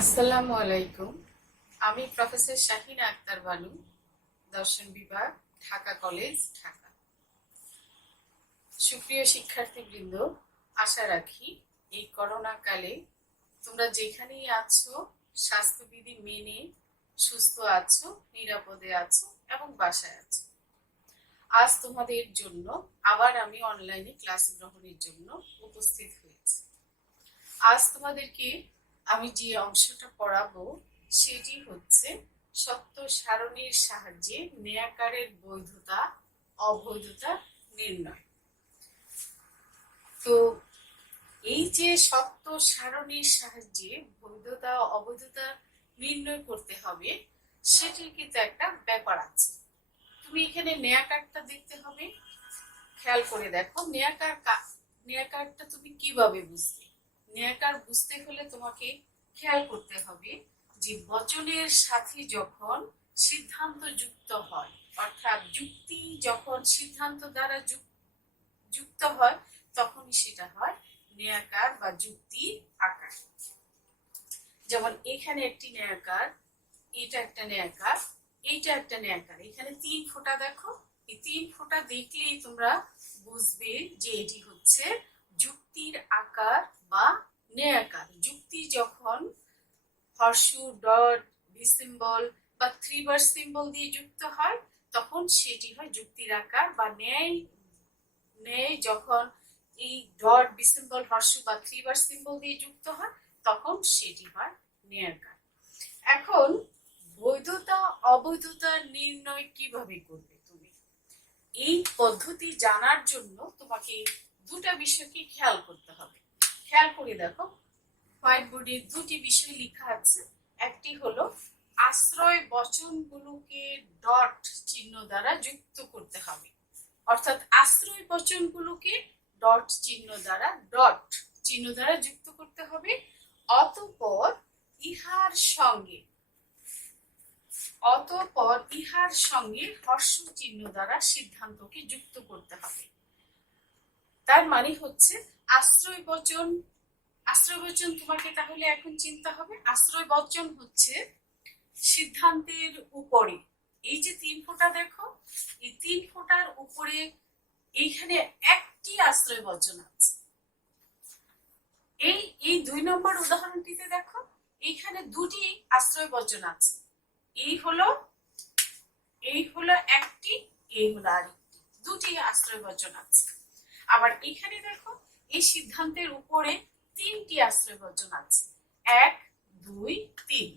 আসসালামু আলাইকুম। আমি প্রফেসর শাহিনা আক্তার বানু, দর্শন বিভাগ, ঢাকা কলেজ, ঢাকা। সুপ্রিয় শিক্ষার্থীবৃন্দ, আশা রাখি এই করোনা কালে তোমরা যেখানেই আছো স্বাস্থ্যবিধি মেনে সুস্থ আছো, নিরাপদে আছো এবং বাসায় আছো। আজ তোমাদের জন্য আবার আমি অনলাইনে ক্লাস গ্রহণের জন্য উপস্থিত হয়েছি। আজ তোমাদেরকে আমি যে অংশটা পড়াবো সেটি হচ্ছে সত্য সারণীর সাহায্যে নেয়াকারের বৈধতা অবৈধতা নির্ণয়। তো এই যে সত্য সারণীর সাহায্যে বৈধতা অবৈধতা নির্ণয় করতে হবে, সেটির কিন্তু একটা ব্যাপার আছে। তুমি এখানে নেয়াকারটা দেখতে হবে, খেয়াল করে দেখো নেয়াকারটা তুমি কিভাবে বুঝবে। নেয়াকার বুঝতে হলে তোমাকে খেয়াল করতে হবে যে বচনের সাথে যখন সিদ্ধান্ত যুক্ত হয়, অর্থাৎ যুক্তি যখন সিদ্ধান্ত দ্বারা যুক্ত হয়, তখনই সেটা হয় নেয়াকার বা যুক্তির আকার। যেমন এখানে একটি নেয়াকার, এটা একটা নেয়াকার, এইটা একটা নেয়াকার। এখানে 3 ফোঁটা দেখো, এই 3 ফোঁটা দেখলেই তোমরা বুঝবে যে এটি হচ্ছে যুক্তির আকার বা নেয়াকার। যুক্তি যখন হর্ষু, ডট, বি সিম্বল বা 3 বার সিম্বল দিয়ে যুক্ত হয়, তখন সেটি হয় যুক্তির আকার। বা ন্যায় যখন এই ডট, বি সিম্বল, হর্ষু বা 3 বার সিম্বল দিয়ে যুক্ত হয়, তখন সেটি হয় নেয়াকার। এখন বৈধতা অবৈধতা নির্ণয় কিভাবে করবে তুমি? এই পদ্ধতি জানার জন্য তোমাকে দুটা বিষয়কে খেয়াল করতে হবে। খেয়াল করে দেখো, হোয়াইট বোর্ডে দুটি বিষয় লেখা আছে। একটি হলো আশ্রয় বচনগুলোকে ডট চিহ্ন দ্বারা যুক্ত করতে হবে, অর্থাৎ আশ্রয় বচনগুলোকে ডট চিহ্ন দ্বারা যুক্ত করতে হবে। অতঃপর ইহার সঙ্গে হর্ষ চিহ্ন দ্বারা সিদ্ধান্তকে যুক্ত করতে হবে। তার মানে হচ্ছে আশ্রয় বচন তোমাকে তাহলে এখন চিন্তা হবে। আশ্রয় বচন হচ্ছে সিদ্ধান্তের উপরে, এই যে 3 ফোঁটা দেখো, এই 3 ফোঁটার উপরে এইখানে একটি আশ্রয় বচন আছে। এই 2 নম্বর উদাহরণটিতে দেখো, এইখানে দুটি আশ্রয় বচন আছে। এই হলো একটি, এই হলো আরেকটি, দুটি আশ্রয় বচন আছে। আবার এখানে দেখো, এই সিদ্ধান্তের উপরে 3টি আশ্রয় বচন আছে। 1, 2, 3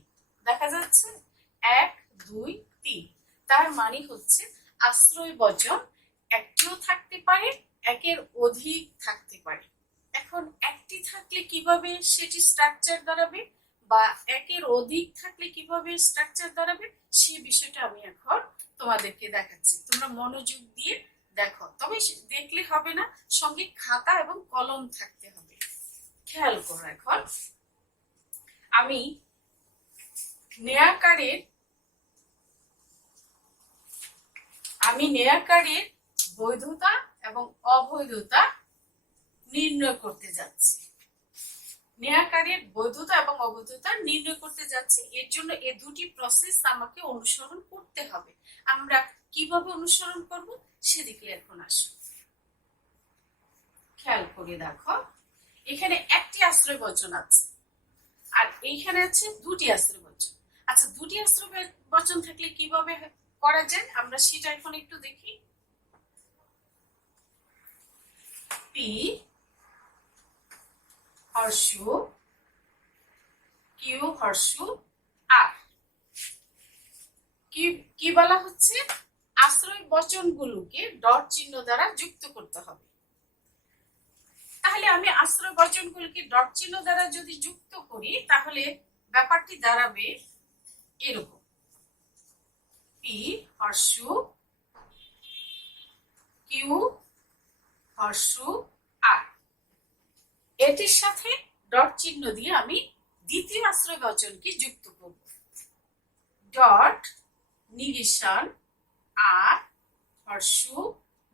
দেখা যাচ্ছে, 1, 2, 3। তার মানে হচ্ছে আশ্রয় বচন একটিও থাকতে পারে, একের অধিক থাকতে পারে। এখন একটি থাকলে কিভাবে সেটি স্ট্রাকচার দাঁড়াবে, বা একের অধিক থাকলে কিভাবে স্ট্রাকচার দাঁড়াবে, সেই বিষয়টা আমি এখন তোমাদেরকে দেখাচ্ছি। তোমরা মনোযোগ দিয়ে দেখো, তবে দেখলে হবে না, সঙ্গে খাতা এবং কলম থাকতে হবে। খেয়াল করো, এখন আমি নেয়াকারের বৈধতা এবং অবৈধতা নির্ণয় করতে যাচ্ছি। নেয়াকারের বৈধতা এবং অবৈধতা নির্ণয় করতে যাচ্ছি। এর জন্য এই দুটি প্রসেস আমাকে অনুসরণ করতে হবে। আমরা কিভাবে অনুসরণ করব সেদিকে এখন আসি। খেয়াল করে দেখো, এখানে একটি আশ্রয় বচন আছে আর এইখানে আছে দুটি আশ্রয় বচন। আচ্ছা, দুটি আশ্রয় বচন থাকলে কিভাবে করা যায় আমরা সেটা এখন একটু দেখি। পি হর্ষু, কিউ হর্ষু, আর। কি বলা হচ্ছে? আশ্রয় বচনগুলোকে ডট চিহ্ন দ্বারা যুক্ত করতে হবে। তাহলে আমি আশ্রয় বচনগুলোকে ডট চিহ্ন দ্বারা যদি যুক্ত করি, তাহলে ব্যাপারটি দাঁড়াবে এরকম: পি হর্ষু, কিউ হর্ষু, আর। এটির সাথে ডট চিহ্ন দিয়ে আমি দ্বিতীয় আশ্রয় বচনকে যুক্ত করব। ডট নিগেশন আর হর্ষু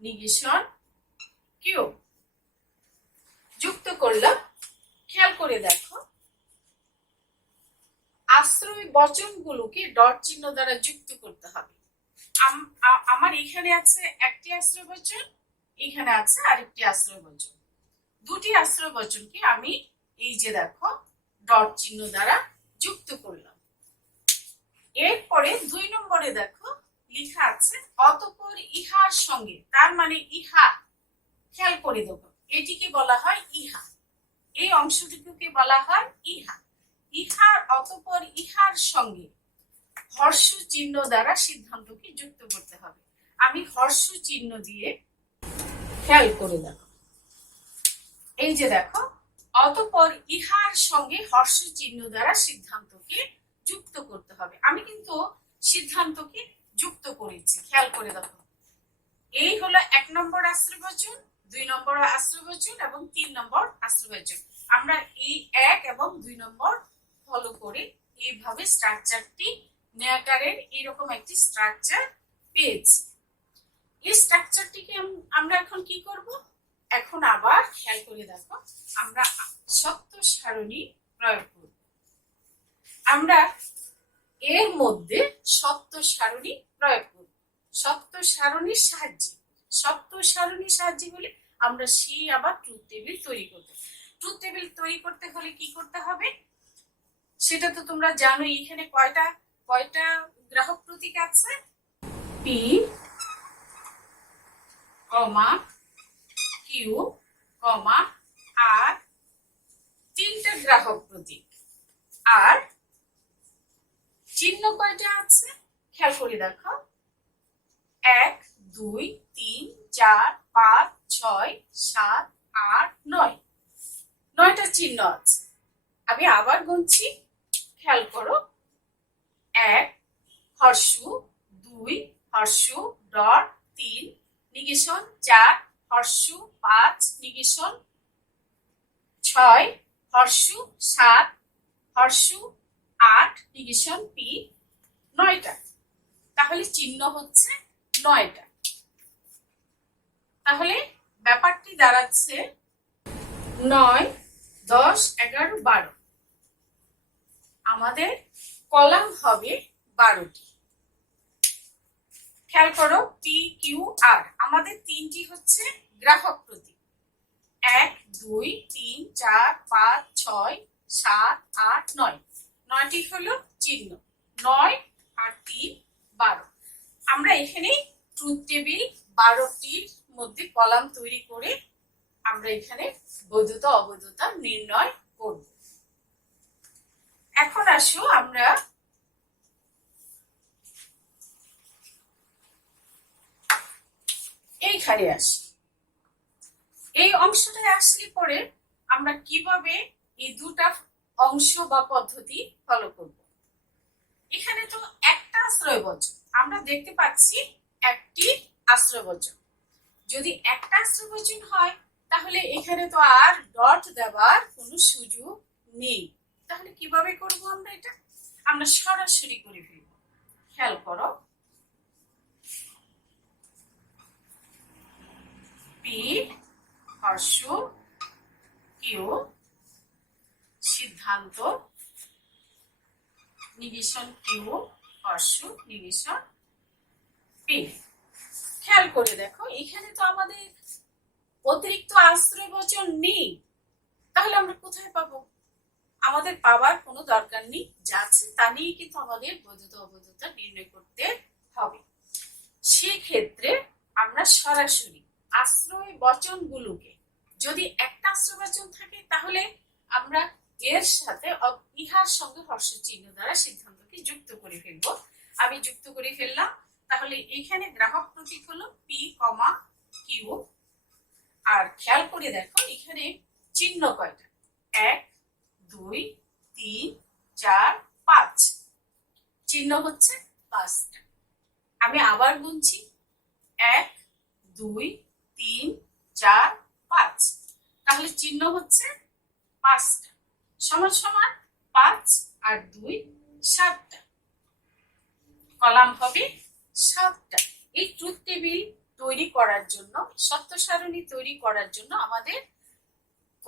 নিগেশন কিউ যুক্ত করলাম। খেয়াল করে দেখো, আশ্রয় বচনগুলোকে ডট চিহ্ন দ্বারা যুক্ত করতে হবে। আমার এখানে আছে একটি আশ্রয় বচন, এখানে আছে আরেকটি আশ্রয় বচন। দুটি আশ্রয় বচনকে আমি এই যে দেখো ডট চিহ্ন দ্বারা যুক্ত করলাম। এরপরে 2 নম্বরে দেখো লেখা আছে অতঃপর ইহার সঙ্গে, তার মানে ইহা। খেয়াল করে দেখো, এটিকে বলা হয় ইহা, এই অংশটুকুকে বলা হয় ইহা। ইহার অতঃপর ইহার সঙ্গে হর্ষ চিহ্ন দ্বারা সিদ্ধান্তকে যুক্ত করতে হবে। আমি হর্ষ চিহ্ন দিয়ে, খেয়াল করে দেখো, এই যে দেখো অতঃপর ইহার সঙ্গে হর্ষ চিহ্ন দ্বারা সিদ্ধান্তকে যুক্ত করতে হবে। আমি কিন্তু সিদ্ধান্তকে যুক্ত করেছি, খেয়াল করে দেখো। এই হলো 1 নম্বর আশ্রয় বচন, 2 নম্বর আশ্রয় বচন এবং 3 নম্বর আশ্রয় বচন। আমরা এই 1 এবং 2 নম্বর ফলো করে এইভাবে স্ট্রাকচারটি নেয়াকারের এরকম একটি স্ট্রাকচার পেয়েছি। এই স্ট্রাকচারটিকে আমরা এখন কি করব? এখন আবার খেয়াল করে দেখো, আমরা সত্য সারণী প্রয়োগ করব। আমরা এর মধ্যে সত্য সারণী প্রয়োগ করব। সত্য সারণীর সাহায্যে, সত্য সারণীর সাহায্যে বলে আমরা সেই আবার ট্রুথ টেবিল তৈরি করব। ট্রুথ টেবিল তৈরি করতে হলে কি করতে হবে সেটা তো তোমরা জানো। এখানে কয়টা গ্রাহক প্রতীক আছে? পি, কমা, কিউ, কমা, আর 3টা গ্রাহক প্রতীক। আর চিহ্ন কয়টা আছে খেয়াল করে দেখো, 1, 2, 3, 4, 5, 6, 7, 8, 9। 9টা চিহ্ন আছে। আমি আবার গুনছি, খেয়াল করো। 1 হর্ষু, 2 হর্ষু dot 3 negation 4 হর্ষু 5 negation 6 হর্ষু 7 হর্ষু 8 negation P. 9টা, তাহলে চিহ্ন হচ্ছে 9টা। তাহলে ব্যাপারটি দাঁড়াচ্ছে 9, 10, 11, 12। আমাদের কলাম হবে 12টি। খেয়াল করো, পি, কিউ, আর আমাদের 3টি হচ্ছে গ্রাহক প্রতীক। 1, 2, 3, 4, 5, 6, 7, 8, 9। 9টি হলো চিহ্ন। 9 আর 3, 12। আমরা এখানে ট্রুথ টেবিল 12টির মধ্যে কলাম তৈরি করে আমরা এখানে বৈধতা অবৈধতা নির্ণয় করব। এখন আসো আমরা এইখানে আসি। এই অংশটায় আসলে পরে আমরা কিভাবে এই দুটা অংশ বা পদ্ধতি ফলো করব। এখানে তো একটা আশ্রয় বচন, আমরা দেখতে পাচ্ছি একটি আশ্রয় বচন। যদি একটা আশ্রয় বচন হয় তাহলে এখানে তো আর ডট দেওয়ার কোনো সুযোগ নেই। তাহলে কিভাবে করব আমরা এটা? আমরা সরাসরি করে ফেলব। খেয়াল করো, পি হর্ষ, কিউ সিদ্ধান্ত, নিগেশন কিউ হর্ষ নিগেশন পি। খেয়াল করে দেখো, এখানে তো আমাদের অতিরিক্ত আশ্রয় বচন নেই। তাহলে আমরা কোথায় পাবো? আমাদের পাওয়ার কোনো দরকার নেই, যা আছে তা নিয়ে কিন্তু আমাদের বৈধতা অবৈধতা নির্ণয় করতে হবে। সেক্ষেত্রে আমরা সরাসরি আশ্রয় বচনগুলোকে, যদি একটা আশ্রয় বচন থাকে তাহলে আমরা এর সাথে ইহার সঙ্গে হর্ষ চিহ্ন দ্বারা সিদ্ধান্তকে যুক্ত করে ফেলবো। আমি যুক্ত করে ফেললাম। তাহলে এখানে গ্রাহক প্রতীক হলো পি, কমা, কিউ। আর খেয়াল করে দেখো এখানে চিহ্ন কয়টা? 1, 2, 3, 4, 5। চিহ্ন হচ্ছে 5টা। আমি আবার গুনছি, 1, 2, 3, 4, 5। তাহলে চিহ্ন হচ্ছে 5টা। সমান সমান 5 আর 2, 7টা। কলাম হবে 7টা। এই ট্রুথ টেবিল তৈরি করার জন্য, সত্য সারণী তৈরি করার জন্য আমাদের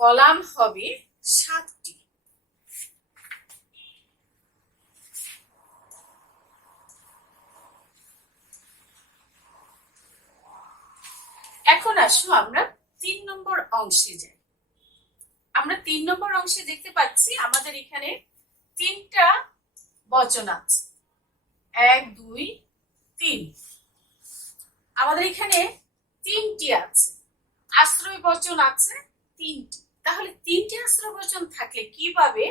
কলাম হবে 7টি। এখন আসো আমরা 3 নম্বর অংশে যাই। আমরা 3 নম্বর অংশে দেখতে পাচ্ছি আমাদের এখানে 3টা বচন আছে, 1 2 3। আমাদের এখানে 3টি আছে, আশ্রয় বচন আছে 3টি। তাহলে 3টি আশ্রয় বচন থাকলে কিভাবে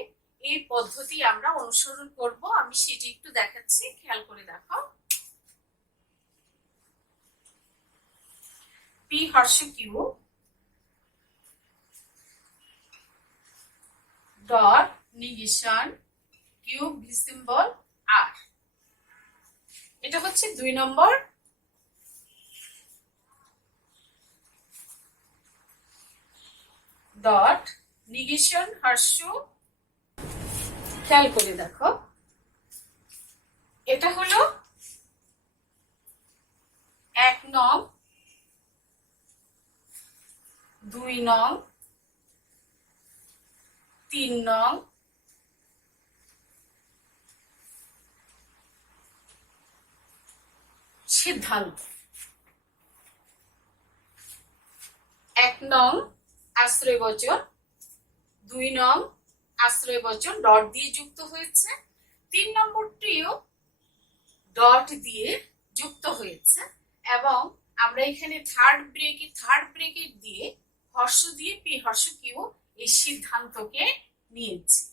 এই পদ্ধতি আমরা অনুসরণ করব আমি সেটি একটু দেখাচ্ছি, খেয়াল করে দেখো। পি হর্ষ Q dot negation Q V symbol আর, এটা হচ্ছে 2 নম্বর। ডট নিগেশন হর্ষ, খেয়াল করে দেখো এটা হলো 1 নং, 2 নং, 3 নং, 'সিদ্ধান্ত'। 1 নং আশ্রয় বচন, 2 নং আশ্রয় বচন ডট দিয়ে যুক্ত হয়েছে, 3 নম্বরটিও ডট দিয়ে যুক্ত হয়েছে, এবং আমরা এখানে থার্ড ব্রেকেট দিয়ে হর্ষ দিয়ে পি হর্ষ কিউ এই সিদ্ধান্তকে নিয়েছি।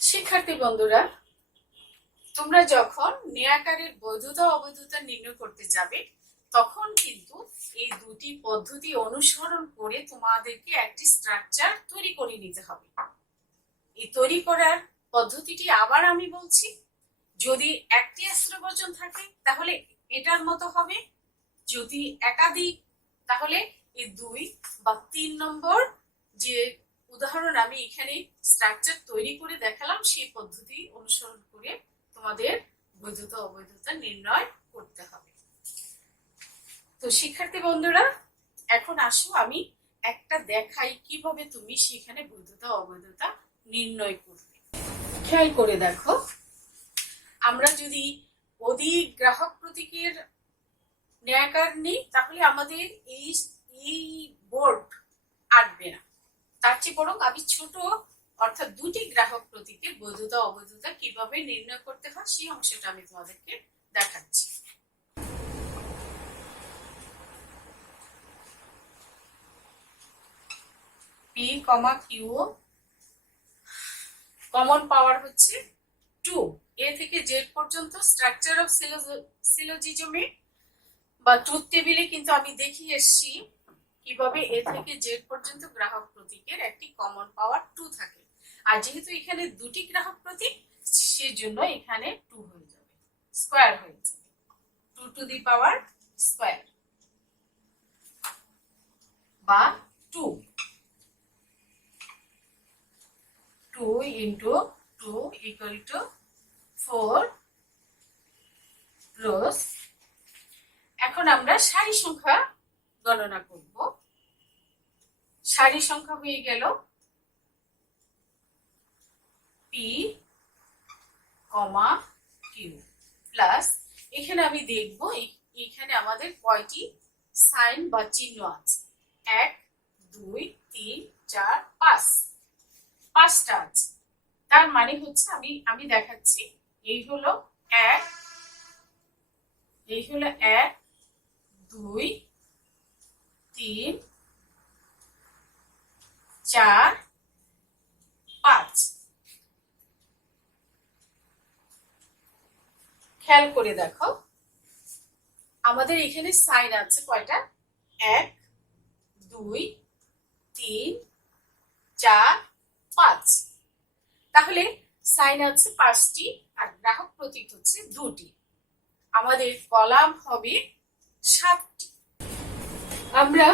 শিক্ষার্থী বন্ধুরা, তোমরা যখন নেয়াকারের বৈধতা অবৈধতা নির্ণয় করতে যাবে তখন কিন্তু এই দুটি পদ্ধতি অনুসরণ করে তোমাদেরকে একটি স্ট্রাকচার তৈরি করে নিতে হবে। এই তৈরি করার পদ্ধতিটি আবার আমি বলছি, যদি একটি আশ্রয় বচন থাকে তাহলে এটার মতো হবে, যদি একাধিক তাহলে এই 2 বা 3 নম্বর যে উদাহরণ আমি এখানে স্ট্রাকচার তৈরি করে দেখালাম সেই পদ্ধতি অনুসরণ করে তোমাদের বৈধতা অবৈধতা নির্ণয় করতে হবে। তো শিক্ষার্থী বন্ধুরা, এখন আসো আমি একটা দেখাই কিভাবে তুমি সেখানে বৈধতা অবৈধতা নির্ণয় করবে। খেয়াল করে দেখো, আমরা যদি অধিক গ্রাহক প্রতীকের ন্যায়াকার নিই তাহলে আমাদের এই বোর্ড আঁটবে না, তার চেয়ে বরং আমি ছোট অর্থাৎ 2টি গ্রাহক প্রতীকের বৈধতা অবৈধতা কিভাবে নির্ণয় করতে হয় সেই অংশটা আমি তোমাদেরকে দেখাচ্ছি। পি কমা কিউ কমন পাওয়ার হচ্ছে 2, এ থেকে জেড পর্যন্ত স্ট্রাকচার অফ সিলোজিজমে বা ট্রুথ টেবিলে কিন্তু আমি দেখিয়ে এসেছি কিভাবে এ থেকে জেড পর্যন্ত গ্রাহক প্রতীকের একটি কমন পাওয়ার 2 থাকে, আর যেহেতু এখানে 2টি গ্রাহক প্রতীক সেজন্য এখানে 2 হয়ে যাবে, স্কয়ার হয়ে যাবে, 2 টু দি পাওয়ার স্কয়ার বা 2 into 2 equal to 4 plus, এখন আমরা সারি সংখ্যা গণনা করব। সারি সংখ্যা হয়ে গেল পি কমা কিউ প্লাস, এখানে আমি দেখব এখানে আমাদের কয়টি সাইন বা চিহ্ন আছে, 1 2 3 4 5, 5টা আছে। তার মানে হচ্ছে আমি দেখাচ্ছি, এই হলো 1, এই হলো 1 2 3 4 5। খেয়াল করে দেখো আমাদের এখানে সাইন আছে কয়টা, 1 2 3 4 5, তাহলে সাইন আছে 5টি আর গ্রাহক প্রতীক হচ্ছে 2টি, আমাদের কলাম হবে 7টি। আমরা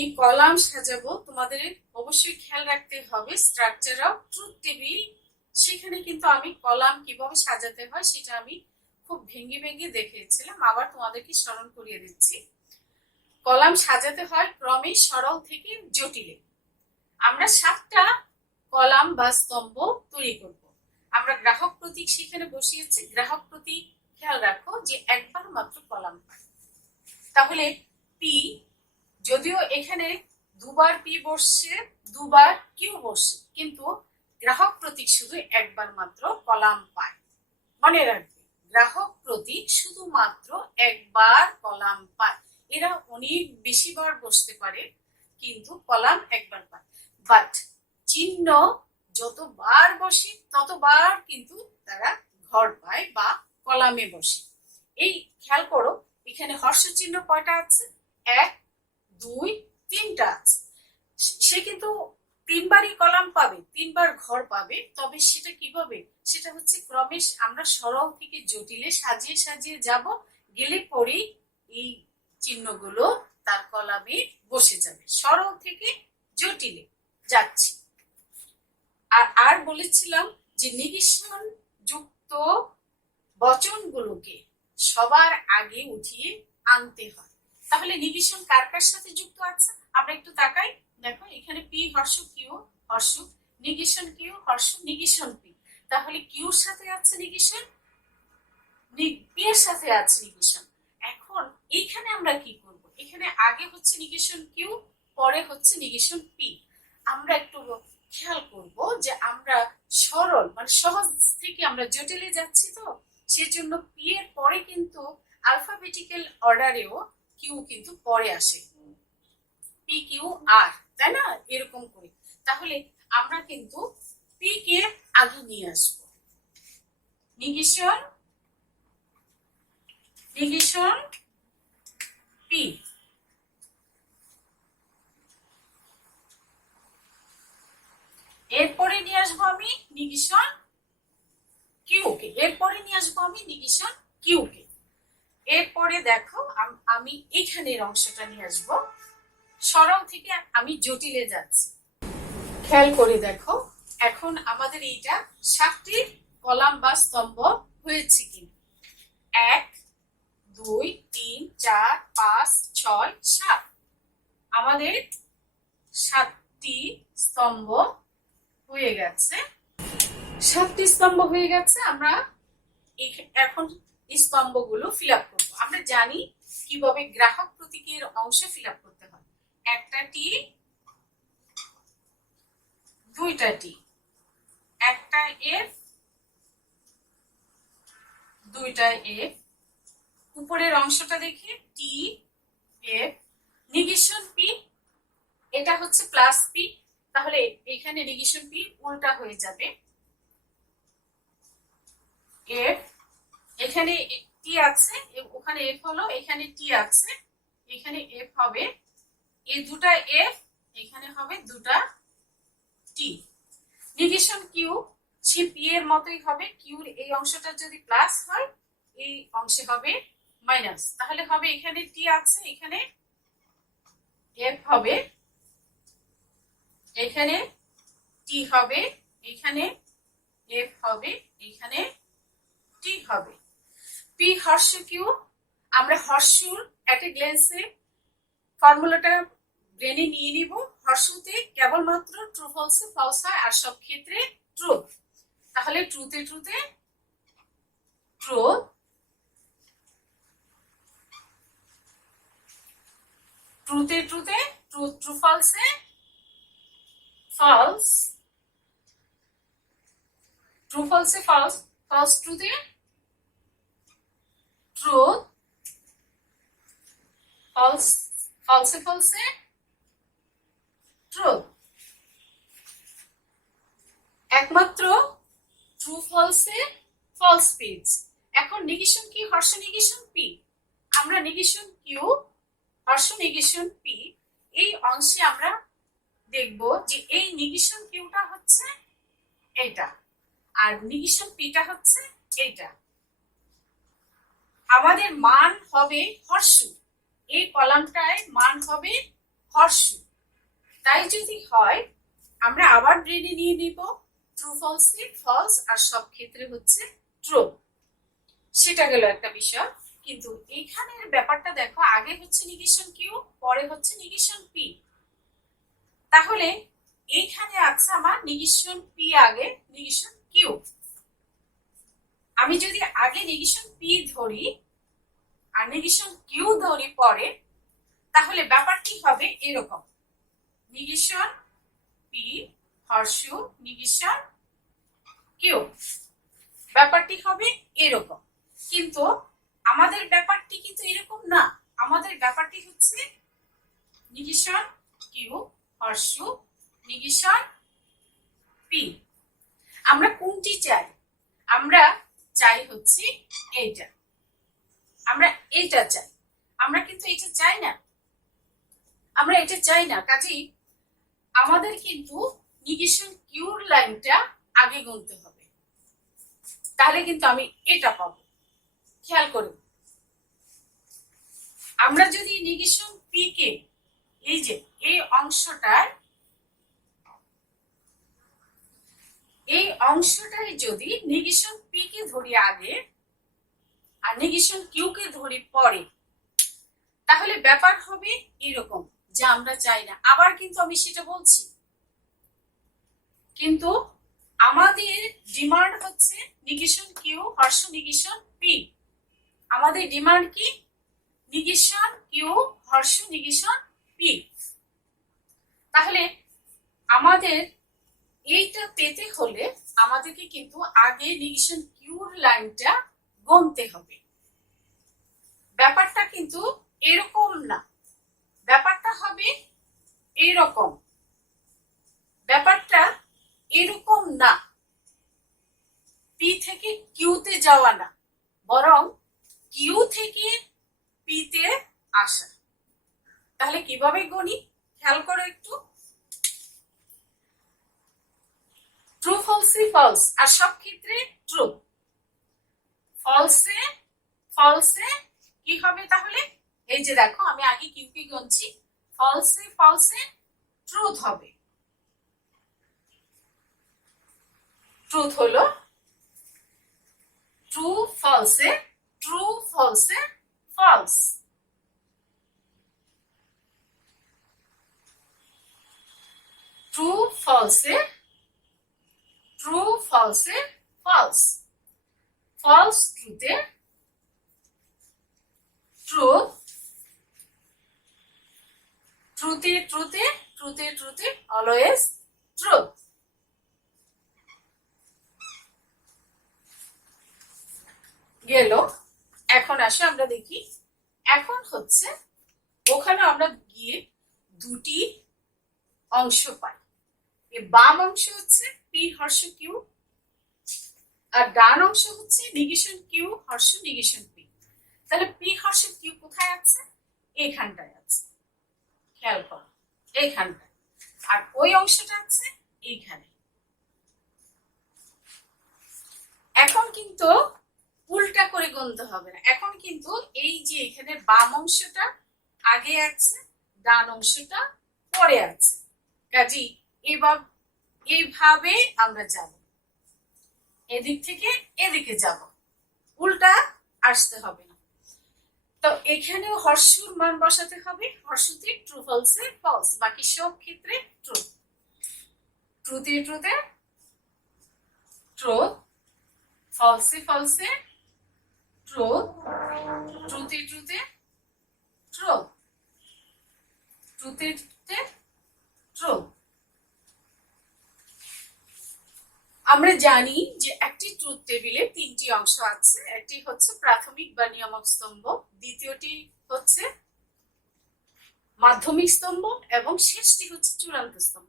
এই কলাম সাজাবো, তোমাদের অবশ্যই খেয়াল রাখতে হবে স্ট্রাকচার অফ ট্রুথ টেবিল, সেখানে কিন্তু আমি কলাম কিভাবে সাজাতে হয় সেটা আমি খুব ভেঙে ভেঙে দেখিয়েছিলাম, আবার তোমাদেরকে স্মরণ করিয়ে দিচ্ছি। কলাম সাজাতে হয় ক্রমে সরল থেকে জটিলে। আমরা 7টা কলাম বা স্তম্ভ তৈরি করব। আমরা গ্রাহক প্রতীক সেখানে বসিয়েছি, গ্রাহক প্রতীক খেয়াল রাখো যে একবার মাত্র কলাম পায়। তাহলে পি, যদিও এখানে দুবার পি বসছে, দুবার কিউ বসছে, কিন্তু গ্রাহক প্রতীক শুধু একবার মাত্র কলাম পায়। মনে রাখবে, গ্রাহক প্রতীক শুধুমাত্র একবার কলাম পায়। এরা অনেক বেশি বার বসতে পারে, কিন্তু কলাম একবার পায়। বাট চিহ্ন যতবার বসে ততবার কিন্তু তারা ঘর পায় বা কলামে বসে। এই খেয়াল করো, এখানে হর্ষ চিহ্ন কয়টা আছে? 1 2 3টা আছে। সে কিন্তু 3বারই কলাম পাবে, 3বার ঘর পাবে। তবে সেটা কিভাবে? সেটা হচ্ছে ক্রমে আমরা সরল থেকে জটিলে সাজিয়ে সাজিয়ে যাব, গেলে পরেই এই চিহ্নগুলো তার কলামে বসে যাবে। সরল থেকে জটিলে যাচ্ছি। আর বলেছিলাম যে নিগেশন যুক্ত বচনগুলোকে সবার আগে উঠিয়ে আনতে হয়। তাহলে নিগেশন কার কার সাথে যুক্ত আছে আমরা একটু তাকাই। দেখো এখানে পি হর্ষ কিউ, হর্ষ নিগেশন কিউ, হর্ষ নিগেশন পি। তাহলে কিউর সাথে আছে নিগেশন, পি এর সাথে আছে নিগেশন। এখন এইখানে আমরা কি করব? এখানে আগে হচ্ছে নিগেশন কিউ, পরে হচ্ছে নিগেশন পি। আমরা একটু খেয়াল করব যে আমরা সরল মানে সহজ থেকে আমরা জটিলে যাচ্ছি, তো সেজন্য পি এর পরে কিন্তু আলফাবেটিক্যাল অর্ডারেও কিউ কিন্তু পরে আসে, পি কিউ আর, তাই না? এরকম করে। তাহলে আমরা কিন্তু পি কে আগে নিয়ে আসবো। নিগেশন নিগেশন পি, এরপরে নিয়ে আসবো আমি নিগেশন কিউ কে, এরপরে নিয়ে আসবো আমি নিগেশন কিউ কে। এরপরে দেখো আমি এখানের অংশটা নিয়ে আসবো। সরল থেকে আমি জটিলে যাচ্ছি। খেয়াল করে দেখো, এখন আমাদের এইটা 7টি কলাম বা স্তম্ভ হয়েছে কি? 1 2 3 4 5 6 7, আমাদের 7টি স্তম্ভ হয়ে গেছে। 7টি স্তম্ভ হয়ে গেছে। আমরা এখন এই স্তম্ভগুলো ফিল আপ করবো। আমরা জানি কিভাবে গ্রাহক প্রতীকের অংশ ফিল আপ করতে হয়। একটা টি, দুইটা টি, একটা এফ, দুইটা এফ। উপরের অংশটা দেখি, টি এফ। নিগেশন পি, এটা হচ্ছে প্লাস পি, তাহলে এখানে নিগেশন পি উল্টা হয়ে যাবে। এফ, এখানে টি আছে, ওখানে এফ হলো, এখানে টি আছে, এখানে এফ হবে। এই দুটা এফ, এখানে হবে দুটা টি। নিগেশন কিউ সে পি এর মতোই হবে। কিউর এই অংশটা যদি প্লাস হয়, এই অংশে হবে মাইনাস। তাহলে হবে এখানে টি আছে, এখানে এফ হবে, এখানে টি হবে, এখানে এফ হবে, এখানে টি হবে। পি হর্ষ কিউ, আমরা হর্ষর একটা গ্লেন্সে ফর্মুলাটা ব্রেনে নিয়ে নিব। হর্ষতে কেবলমাত্র ট্রু ফলসে ফলস হয়, আর সব ক্ষেত্রে ট্রু। তাহলে ট্রুতে ট্রুতে ট্রু, ট্রুতে ট্রুতে ট্রু, ট্রু ফলসে ফলস, ট্রু ফলসে ফলস, ফলস ট্রুতে ট্রু, ফলস ফলসে ফলসে ট্রু। একমাত্র ট্রু ফলসে ফলস পেয়েছি। এখন নিগেশন কি? হর্ষ নিগেশন পি। আমরা নিগেশন কিউ, হর্ষ নিগেশন পি, এই অংশে আমরা দেখব যে এই নিগেশন কিউটা হচ্ছে এইটা, আর নিগেশন পিটা হচ্ছে এইটা। আমাদের মান হবে হর্ষ, এই কলামটায় মান হবে হর্ষ। তাই যদি হয়, আমরা আবার ব্রেনে নিয়ে নিব ট্রু ফলসে ফলস, আর সব ক্ষেত্রে হচ্ছে ট্রু। সেটা গেল একটা বিষয়। কিন্তু এইখানের ব্যাপারটা দেখো, আগে হচ্ছে নিগেশন কিউ, পরে হচ্ছে নিগেশন পি। তাহলে এইখানে আছে আমার নিগেশন পি আগে, নিগেশন কিউ। আমি যদি আগে নেগেশন পি ধরি আর নেগেশন কিউ ধরি পরে, তাহলে ব্যাপারটি হবে এরকম, নেগেশন পি হর্ষু নেগেশন কিউ, ব্যাপারটি হবে এরকম। কিন্তু আমাদের ব্যাপারটি কিন্তু এরকম না, আমাদের ব্যাপারটি হচ্ছে নেগেশন কিউ হর্ষু নেগেশন পি। আমরা কোনটি চাই? আমরা চাই হচ্ছে এইটা, আমরা এইটা চাই, আমরা কিন্তু এটা চাই না, আমরা এটা চাই না। কাজেই আমাদের কিন্তু নেগেশন কিউর লাইনটা আগে গুনতে হবে, তাহলে কিন্তু আমি এটা পাবো। খেয়াল করুন, আমরা যদি নেগেশন পি কে এই যে এই অংশটায় যদি নেগেশন পি কে ধরি আগে আর নেগেশন কিউ কে ধরি পরে, তাহলে ব্যাপার হবে এরকম, যা আমরা চাই না। আবার কিন্তু আমি সেটা বলছি, কিন্তু আমাদের ডিমান্ড হচ্ছে নেগেশন কিউ হর্ষ নেগেশন পি। আমাদের ডিমান্ড কি? নেগেশন কিউ হর্ষ নেগেশন পি। তাহলে আমাদের এইটা পেতে হলে আমাদেরকে কিন্তু আগে নেগেশন কিউর লাইনটা গুনতে হবে। ব্যাপারটা কিন্তু এরকম না, ব্যাপারটা হবে এরকম, ব্যাপারটা এরকম না, পি থেকে কিউতে যাওয়া না, বরং কিউ থেকে পিতে আসা। তাহলে কিভাবে গণি খেয়াল করো একটু। ট্রু ফলসে ফলস, আর সব ক্ষেত্রে ট্রু। ফলসে ফলসে কি হবে তাহলে? এই যে দেখো, আমি আগে কিউ কে গুনছি, ফলসে ফলসে ট্রুথ হবে। ট্রুথ হলো ট্রু ফলসে ট্রু ফলসে ফলস। ট্রু ফলসে ট্রু ফলসে ফলস, ফলস ট্রুতে ট্রুথ, ট্রুতে ট্রুতে ট্রুতে ট্রুতে অলওয়েজ ট্রুথ। গেল। এখন আসো আমরা দেখি, এখন হচ্ছে ওখানে আমরা গিয়ে দুটি অংশ পাই। এই বাম অংশ হচ্ছে পি হর্ষ কিউ, আর ডান অংশ হচ্ছে নেগেশন কিউ হর্ষ নেগেশন পি। তাহলে পি হর্ষ কিউ কোথায় আছে? এইখানটায় আছে, খেয়াল করো এইখানটায়। আর ওই অংশটা আছে এইখানে। এখন কিন্তু উল্টা করে গুনতে হবে না, এখন কিন্তু এই যে এখানে বাম অংশটা আগে আছে, ডান অংশটা পরে আছে। কাজী এইভাবে আমরা যাব, এদিক থেকে এদিকে যাব, উল্টা আসতে হবে না। তো এখানেও হর্ষুর মান বসাতে হবে, হর্ষতে ট্রু ফলসে ফলস, বাকি সব ক্ষেত্রে ট্রু। ট্রুতে ট্রুতে ট্রু, ফলসে ফলসে ট্রু, ট্রুতে ট্রুতে ট্রু, ট্রুতে ট্রুতে ট্রু। আমরা জানি যে একটি ট্রুথ টেবিলে তিনটি অংশ আছে। একটি হচ্ছে প্রাথমিক বা নিয়ামক স্তম্ভ, দ্বিতীয়টি হচ্ছে মাধ্যমিক স্তম্ভ এবং শেষটি হচ্ছে চূড়ান্ত স্তম্ভ।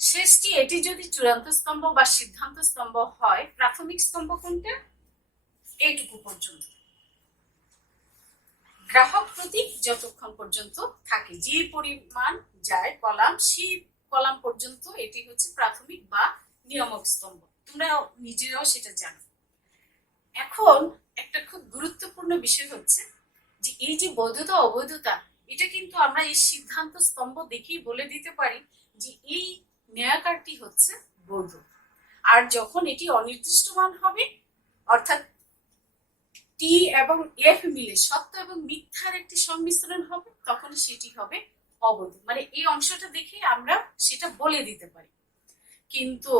শেষটি, এটি যদি চূড়ান্ত স্তম্ভ বা সিদ্ধান্ত স্তম্ভ হয়, প্রাথমিক স্তম্ভ কোনটা? এইটুকু পর্যন্ত, গ্রাহক প্রতীক যতক্ষণ পর্যন্ত থাকে, যে পরিমাণ যায় কলাম, সেই কলাম পর্যন্ত এটি হচ্ছে প্রাথমিক বা নিয়ামক স্তম্ভ। তোমরা নিজেরাও সেটা জানো। এখন একটা খুব গুরুত্বপূর্ণ বিষয় হচ্ছে যে এই যে বৈধতা অবৈধতা, এটা কিন্তু আমরা এই সিদ্ধান্ত স্তম্ভ দেখেই বলে দিতে পারি যে এই ন্যায়াকারটি হচ্ছে বৈধ। আর যখন এটি অনির্দিষ্ট মান হবে, অর্থাৎ টি এবং এফ মিলে সত্য এবং মিথ্যার একটি সংমিশ্রণ হবে, তখন সেটি হবে অবৈধ। মানে এই অংশটা দেখে আমরা সেটা বলে দিতে পারি। কিন্তু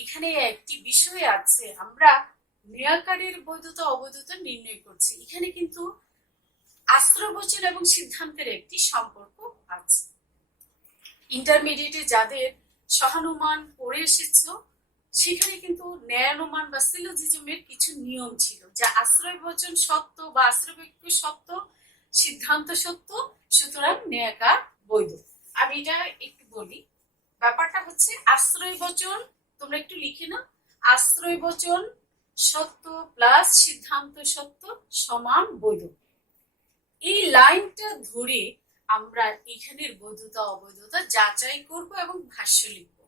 এখানে একটি বিষয় আছে, আমরা নেয়াকারের বৈধতা অবৈধতা নির্ণয় করছি। এখানে কিন্তু আশ্রয়বচন এবং সিদ্ধান্তের একটি সম্পর্ক আছে। ইন্টারমিডিয়েটে যাদের সহানুমান পড়ে এসেছো, সেখানে কিন্তু ন্যায়ানুমান বা সিলোজিজমের কিছু নিয়ম ছিল, যা আশ্রয়বচন সত্য বা আশ্রয়বাক্য সত্য, সিদ্ধান্ত সত্য, সুতরাং ন্যায়াকার বৈধ। আমি এটা একটু বলি। ব্যাপারটা হচ্ছে আশ্রয়বচন, তোমরা একটু লিখে নাও, আশ্রয়বচন সত্য প্লাস সিদ্ধান্ত সত্য সমান বৈধ। এই লাইনটা ধরে আমরা এখানের বৈধতা অবৈধতা যাচাই করব এবং ভাষ্য লিখব।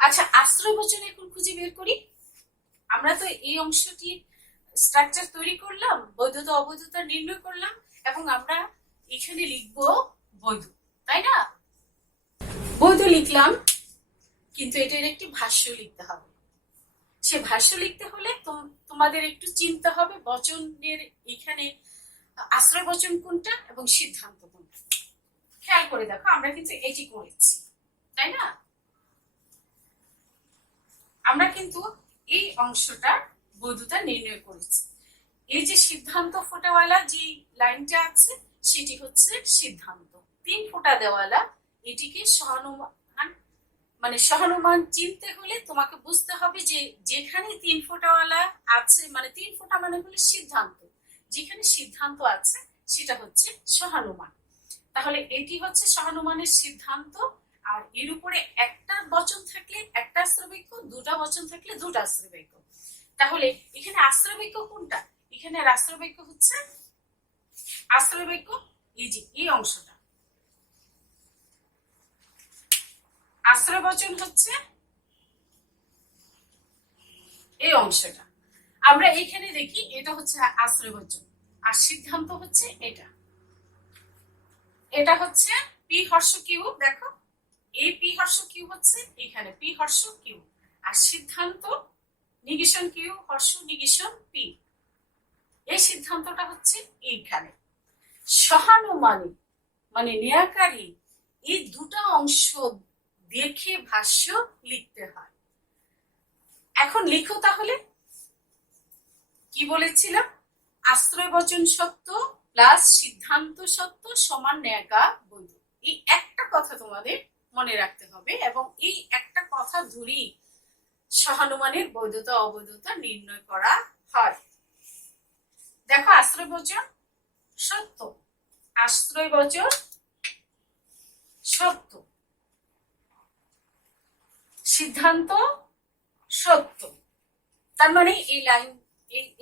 আচ্ছা, আশ্রয়বচন এখন খুঁজে বের করি। আমরা তো এই অংশটি স্ট্রাকচার তৈরি করলাম, বৈধতা অবৈধতা নির্ণয় করলাম, এবং আমরা এখানে লিখব বৈধ, তাই না? বৈধ লিখলাম, কিন্তু এটার একটি ভাষ্য লিখতে হবে। সে ভাষ্য লিখতে হলে তোমাদের একটু চিন্তা হবে বচনের এখানে আশ্রয় বচন কোনটা এবং সিদ্ধান্ত কোনটা। খেয়াল করে দেখো, আমরা কিন্তু এটি করেছি, তাই না? আমরা কিন্তু এই অংশটা বৈধতা নির্ণয় করেছি। এই যে সিদ্ধান্ত ফোঁটাওয়ালা যে লাইনটা আছে, সেটি হচ্ছে সিদ্ধান্ত। 3 ফোঁটা দেওয়ালা, এটিকে সহানুমান, মানে সহানুমান চিনতে হলে তোমাকে বুঝতে হবে যে যেখানে 3 ফোঁটাওয়ালা আছে, মানে 3 ফোঁটা মানে হলো সিদ্ধান্ত, যেখানে সিদ্ধান্ত আছে সেটা হচ্ছে সহানুমান। তাহলে এটি হচ্ছে সহানুমানের সিদ্ধান্ত। আর এর উপরে একটা বচন থাকলে একটা আশ্রয়বাক্য, দুটা বচন থাকলে দুটা আশ্রয়বাক্য। তাহলে এখানে আশ্রয়বাক্য কোনটা? এখানে আশ্রয়বাক্য হচ্ছে আশ্রয়বাক্য এই যে এই অংশটা, আশ্রয়বচন হচ্ছে এই অংশটা। আমরা এখানে দেখি এটা হচ্ছে আশ্রয়বচন, আর সিদ্ধান্ত হচ্ছে এটা। এটা হচ্ছে পি হর্ষ কিউ, দেখো এই পি হর্ষ কিউ হচ্ছে এখানে পি হর্ষ কিউ, আর সিদ্ধান্ত নিগেশন কিউ হর্ষ নিগেশন পি, এই সিদ্ধান্তটা হচ্ছে এইখানে। সহানুমানী মানে ন্যায়কারী, এই দুটা অংশ দেখে ভাষ্য লিখতে হয়। এখন লিখো তাহলে। কি বলেছিলাম? আশ্রয়বচন সত্য প্লাস সিদ্ধান্ত সত্য সমান ন্যায়কার বৈধ। এই একটা কথা তোমাদের মনে রাখতে হবে, এবং এই একটা কথা ধরেই সহানুমানের বৈধতা অবৈধতা নির্ণয় করা হয়। দেখো, আশ্রয়বচন সত্য, আশ্রয়বচন সত্য, সিদ্ধান্ত সত্য, তার মানে এই লাইন,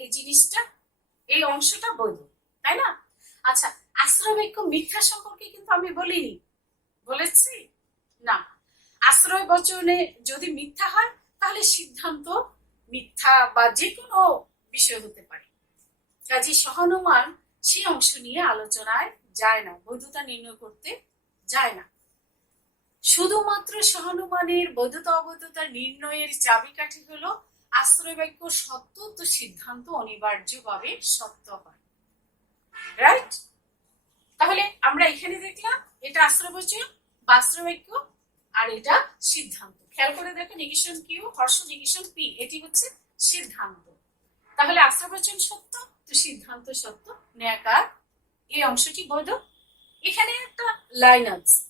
এই জিনিসটা, এই অংশটা বৈধ, তাই না? আচ্ছা, আশ্রয়বাক্য মিথ্যা সম্পর্কে কিন্তু আমি বলিনি, বলেছি না। আশ্রয় বচনে যদি মিথ্যা হয় তাহলে সিদ্ধান্ত মিথ্যা বা যে কোনো বিষয় হতে পারে। কাজে সহানুমান সেই অংশ নিয়ে আলোচনায় যায় না, বৈধতা নির্ণয় করতে যায় না। শুধুমাত্র সহানুমানের বৈধতা অবৈধতা নির্ণয়ের চাবিকাঠি হলো আশ্রয়বাক্য সত্য, তো সিদ্ধান্ত অনিবার্যভাবে সত্য হয়, রাইট? তাহলে আমরা এখানে দেখলাম এটা আশ্রয়বচন বা আশ্রয়বাক্য, আর এটা সিদ্ধান্ত। খেয়াল করে দেখো, নিগেশন কিউ হর্ষ নিগেশন পি, এটি হচ্ছে সিদ্ধান্ত। তাহলে আশ্রয়বচন সত্য, তো সিদ্ধান্ত সত্য, ন্যায়কার, এই অংশটি বৈধ। এখানে একটা লাইন আছে,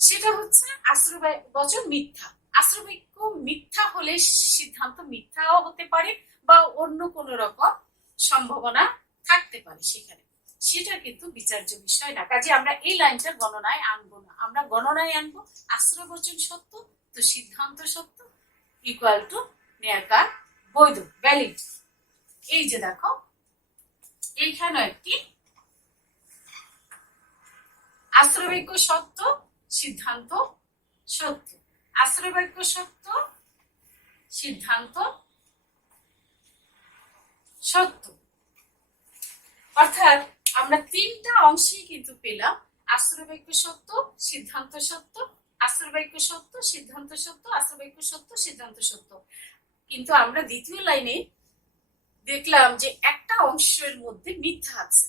সেটা হচ্ছে আশ্রয়বচন মিথ্যা। আশ্রয়বাক্য মিথ্যা হলে সিদ্ধান্ত মিথ্যাও হতে পারে, বা অন্য কোন রকম সম্ভাবনা থাকতে পারে সেখানে, সেটা কিন্তু বিচার্য বিষয় না। কাজে আমরা এই লাইনটা গণনায় আনবো না, আমরা গণনায় আনবো আশ্রয়বচন সত্য, তো সিদ্ধান্ত সত্য ইকুয়াল টু ন্যায়কার বৈধ, ভ্যালিড। এই যে দেখো, এইখানে একটি আশ্রয়বাক্য সত্য, সিদ্ধান্ত সত্য, আশ্রয়বাক্য সত্য, সিদ্ধান্ত সত্য। অর্থাৎ আমরা 3টা অংশেই কিন্তু পেলাম আশ্রয়বাক্য সত্য, সিদ্ধান্ত সত্য, আশ্রয়বাক্য সত্য, সিদ্ধান্ত সত্য, আশ্রয়বাক্য সত্য, সিদ্ধান্ত সত্য। কিন্তু আমরা দ্বিতীয় লাইনে দেখলাম যে একটা অংশের মধ্যে মিথ্যা আছে,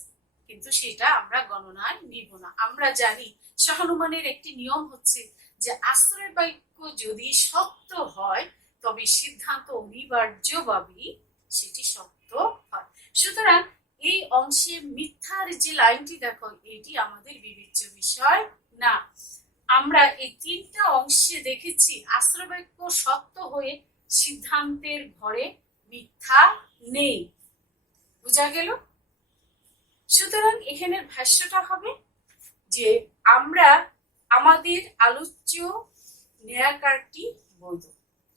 কিন্তু সেটা আমরা গণনায় নিব না। আমরা জানি সহানুমানের একটি নিয়ম হচ্ছে যে আশ্রয়বাক্য যদি সত্য হয় তবে সিদ্ধান্ত অনিবার্যভাবেই সেটি সত্য হয়। সুতরাং এই অংশে মিথ্যার যে লাইনটি দেখো, এটি আমাদের বিবেচ্য বিষয় না। আমরা এই তিনটা অংশে দেখেছি আশ্রয় বাক্য সত্য হয়ে সিদ্ধান্তের ঘরে মিথ্যা নেই। বোঝা গেল? সুতরাং এখানের ভাষ্যটা হবে যে আমরা আমাদের আলোচ্য ন্যায়াকারটি বৈধ,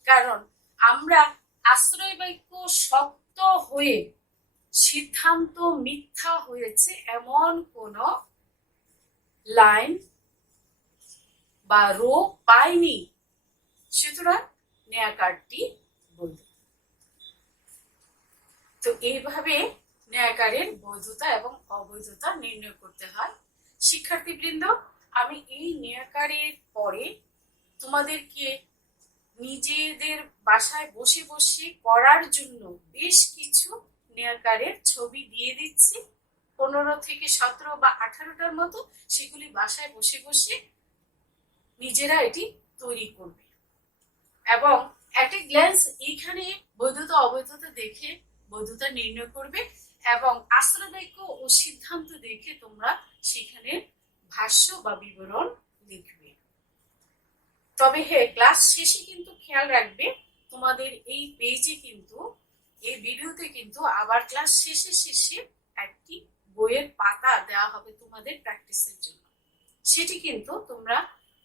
কারণ আমরা আশ্রয় বাক্য সত্য হয়ে সিদ্ধান্ত মিথ্যা হয়েছে এমন কোন লাইন বা রো পাইনি। সুতরাং ন্যায়াকারটি বৈধ। তো এইভাবে ন্যায়াকারের বৈধতা এবং অবৈধতা নির্ণয় করতে হয়। শিক্ষার্থীবৃন্দ, আমি এই ন্যায়াকারের পরে তোমাদেরকে নিজেদের বাসায় বসে বসে করার জন্য বেশ কিছু ন্যায়াকারের ছবি দিয়ে দিচ্ছি, 15 থেকে 17 বা 18টার মতো। সেগুলি বাসায় বসে বসে নিজেরা এটি তৈরি করবে এবং অ্যাট এ গ্ল্যান্স এইখানে বৈধতা অবৈধতা দেখে বৈধতা নির্ণয় করবে এবং আশ্রয় বাক্য ও সিদ্ধান্ত দেখে তোমরা সেখানে ভাষ্য বা বিবরণ লিখবে। তবে হ্যাঁ, ক্লাস শেষে কিন্তু খেয়াল রাখবে, তোমাদের এই পেজে কিন্তু এই ভিডিওতে কিন্তু আবার ক্লাস শেষে একটি বইয়ের পাতা দেওয়া হবে তোমাদের প্র্যাকটিসের জন্য। সেটি কিন্তু তোমরা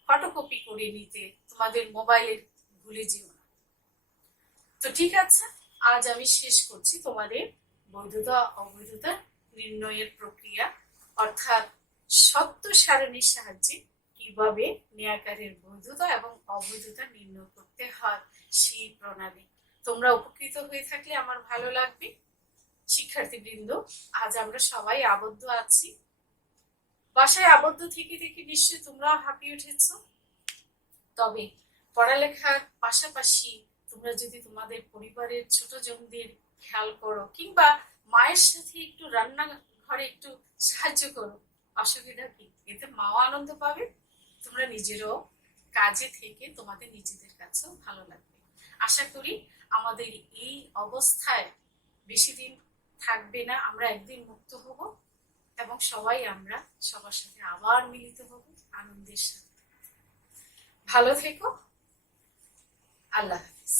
ফটোকপি করে নিতে তোমাদের মোবাইলে ভুলে যেও না। তো ঠিক আছে, আজ আমি শেষ করছি তোমাদের বৈধতা অবৈধতা নির্ণয়ের প্রক্রিয়া, অর্থাৎ সত্য সারণীর সাহায্যে কিভাবে ন্যায়াকারের বৈধতা এবং অবৈধতা নির্ণয় করতে হয় সেই প্রণালী। তোমরা উপকৃত হয়ে থাকলে আমার ভালো লাগবে। শিক্ষার্থীবৃন্দ, আজ আমরা সবাই আবদ্ধ আছি। বাসায় আবদ্ধ থেকে থেকে নিশ্চয়ই তোমরাও হাঁপিয়ে উঠেছ। তবে পড়ালেখার পাশাপাশি তোমরা যদি তোমাদের পরিবারের ছোট জনদের খেয়াল করো কিংবা মায়ের সাথে একটু রান্না ঘরে একটু সাহায্য করো, অসুবিধা কি? এতে মাও আনন্দ পাবে, তোমরা নিজেরও কাজে থেকে তোমাদের নিজেদের কাছেও ভালো লাগবে। আশা করি আমাদের এই অবস্থায় বেশি দিন থাকবে না, আমরা একদিন মুক্ত হব এবং সবাই আমরা সবার সাথে আবার মিলিত হব আনন্দের সাথে। ভালো থেকো। আল্লাহ হাফিজ।